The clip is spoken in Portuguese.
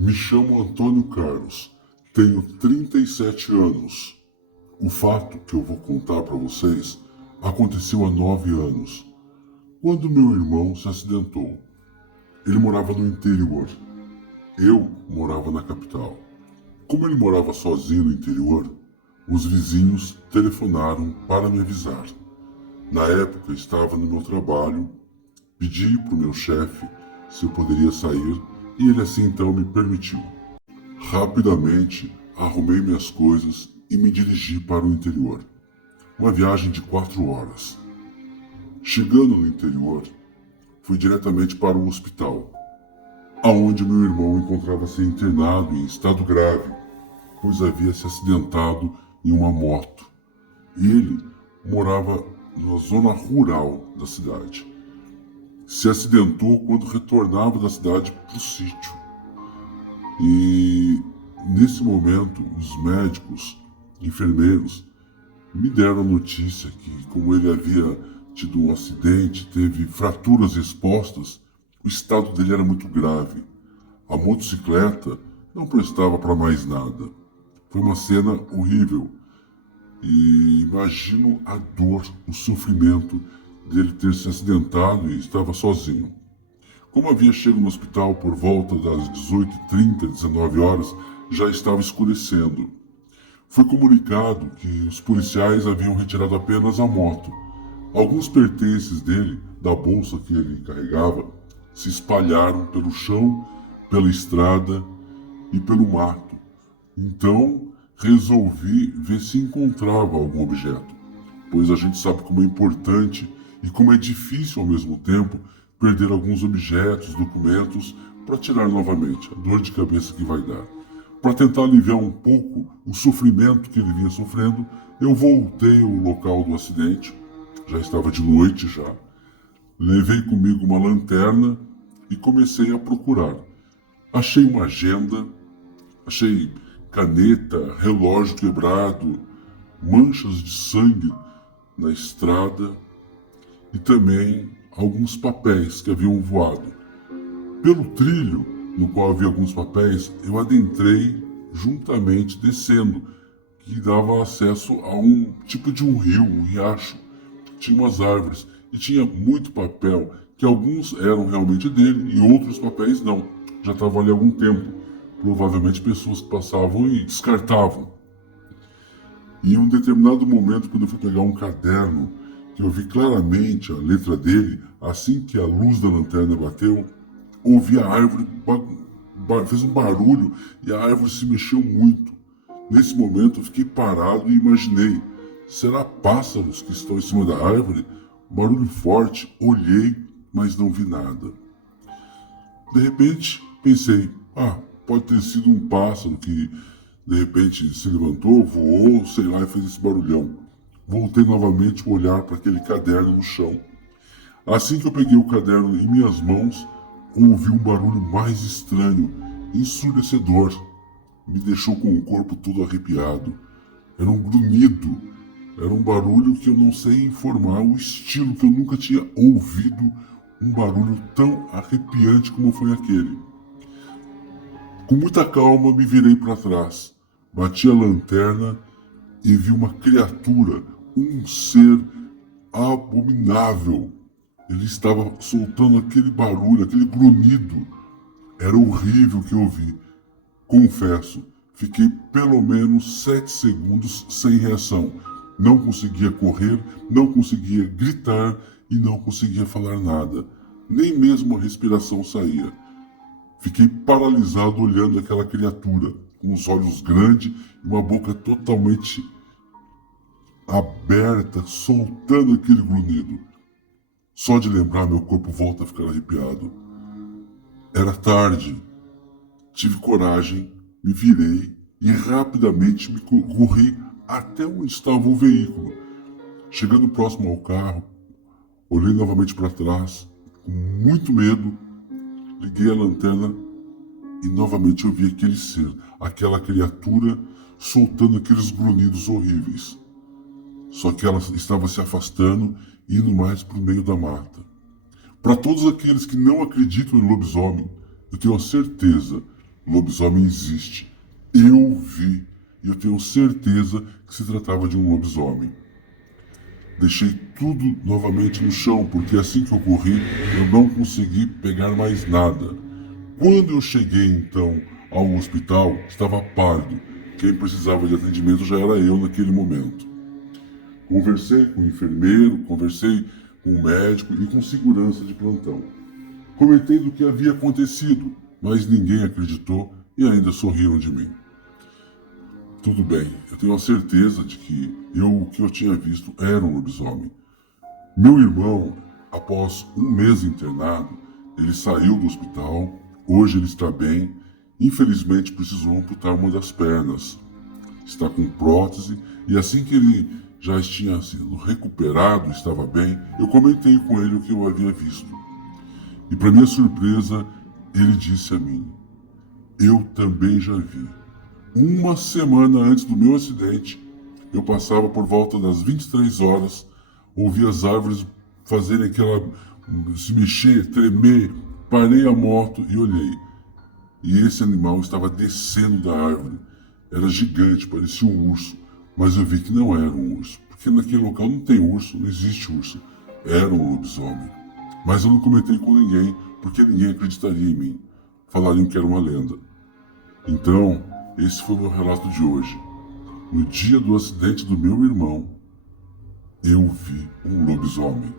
Me chamo Antônio Carlos, tenho 37 anos. O fato que eu vou contar para vocês aconteceu há 9 anos, quando meu irmão se acidentou. Ele morava no interior, eu morava na capital. Como ele morava sozinho no interior, os vizinhos telefonaram para me avisar. Na época estava no meu trabalho, pedi para o meu chefe se eu poderia sair e ele assim então me permitiu. Rapidamente arrumei minhas coisas e me dirigi para o interior. Uma viagem de 4 horas. Chegando no interior, fui diretamente para o hospital, aonde meu irmão encontrava-se internado em estado grave, pois havia se acidentado em uma moto. Ele morava na zona rural da cidade. Se acidentou quando retornava da cidade para o sítio. E nesse momento, os médicos, enfermeiros, me deram a notícia que, como ele havia tido um acidente, teve fraturas expostas, o estado dele era muito grave. A motocicleta não prestava para mais nada. Foi uma cena horrível. E imagino a dor, o sofrimento dele ter se acidentado e estava sozinho. Como havia chegado no hospital por volta das 18h30, 19 horas, já estava escurecendo. Foi comunicado que os policiais haviam retirado apenas a moto. Alguns pertences dele, da bolsa que ele carregava, se espalharam pelo chão, pela estrada e pelo mato. Então, resolvi ver se encontrava algum objeto, pois a gente sabe como é importante e como é difícil ao mesmo tempo perder alguns objetos, documentos, para tirar novamente a dor de cabeça que vai dar. Para tentar aliviar um pouco o sofrimento que ele vinha sofrendo, eu voltei ao local do acidente, já estava de noite já, levei comigo uma lanterna e comecei a procurar. Achei uma agenda, achei caneta, relógio quebrado, manchas de sangue na estrada e também alguns papéis que haviam voado. Pelo trilho, no qual havia alguns papéis, eu adentrei juntamente descendo, que dava acesso a um tipo de um rio, um riacho. Tinha umas árvores e tinha muito papel, que alguns eram realmente dele e outros papéis não. Já estavam ali há algum tempo. Provavelmente pessoas que passavam e descartavam. E em um determinado momento, quando eu fui pegar um caderno, que eu vi claramente a letra dele, assim que a luz da lanterna bateu, ouvi a árvore, fez um barulho e a árvore se mexeu muito. Nesse momento eu fiquei parado e imaginei, será pássaros que estão em cima da árvore? Barulho forte, olhei, mas não vi nada. De repente pensei, pode ter sido um pássaro que de repente se levantou, voou, sei lá, e fez esse barulhão. Voltei novamente a olhar para aquele caderno no chão. Assim que eu peguei o caderno em minhas mãos, ouvi um barulho mais estranho, ensurdecedor. Me deixou com o corpo todo arrepiado. Era um grunhido. Era um barulho que eu não sei informar o estilo, que eu nunca tinha ouvido um barulho tão arrepiante como foi aquele. Com muita calma me virei para trás, bati a lanterna e vi uma criatura, um ser abominável. Ele estava soltando aquele barulho, aquele grunhido. Era horrível o que eu vi. Confesso, fiquei pelo menos 7 segundos sem reação. Não conseguia correr, não conseguia gritar e não conseguia falar nada. Nem mesmo a respiração saía. Fiquei paralisado olhando aquela criatura, com os olhos grandes e uma boca totalmente aberta, soltando aquele grunhido. Só de lembrar, meu corpo volta a ficar arrepiado. Era tarde. Tive coragem, me virei e rapidamente me corri até onde estava o veículo. Chegando próximo ao carro, olhei novamente para trás, com muito medo, liguei a lanterna e novamente eu vi aquele ser, aquela criatura soltando aqueles grunhidos horríveis. Só que ela estava se afastando e indo mais para o meio da mata. Para todos aqueles que não acreditam em lobisomem, eu tenho a certeza, Lobisomem existe. Eu vi e eu tenho certeza que se tratava de um lobisomem. Deixei tudo novamente no chão, porque assim que eu corri, eu não consegui pegar mais nada. Quando eu cheguei então ao hospital, estava pálido. Quem precisava de atendimento já era eu naquele momento. Conversei com o enfermeiro, conversei com o médico e com segurança de plantão. Comentei do que havia acontecido, mas ninguém acreditou e ainda sorriram de mim. Tudo bem, eu tenho a certeza de que o que eu tinha visto era um lobisomem. Meu irmão, após um mês internado, ele saiu do hospital, hoje ele está bem, infelizmente precisou amputar uma das pernas. Está com prótese e assim que ele já tinha sido recuperado, estava bem, eu comentei com ele o que eu havia visto. E para minha surpresa, ele disse a mim: eu também já vi. Uma semana antes do meu acidente, eu passava por volta das 23 horas, ouvi as árvores fazerem aquela se mexer, tremer, parei a moto e olhei. E esse animal estava descendo da árvore. Era gigante, parecia um urso, mas eu vi que não era um urso, porque naquele local não tem urso, não existe urso. Era um lobisomem. Mas eu não comentei com ninguém, porque ninguém acreditaria em mim. Falariam que era uma lenda. Então, esse foi o meu relato de hoje. No dia do acidente do meu irmão, eu vi um lobisomem.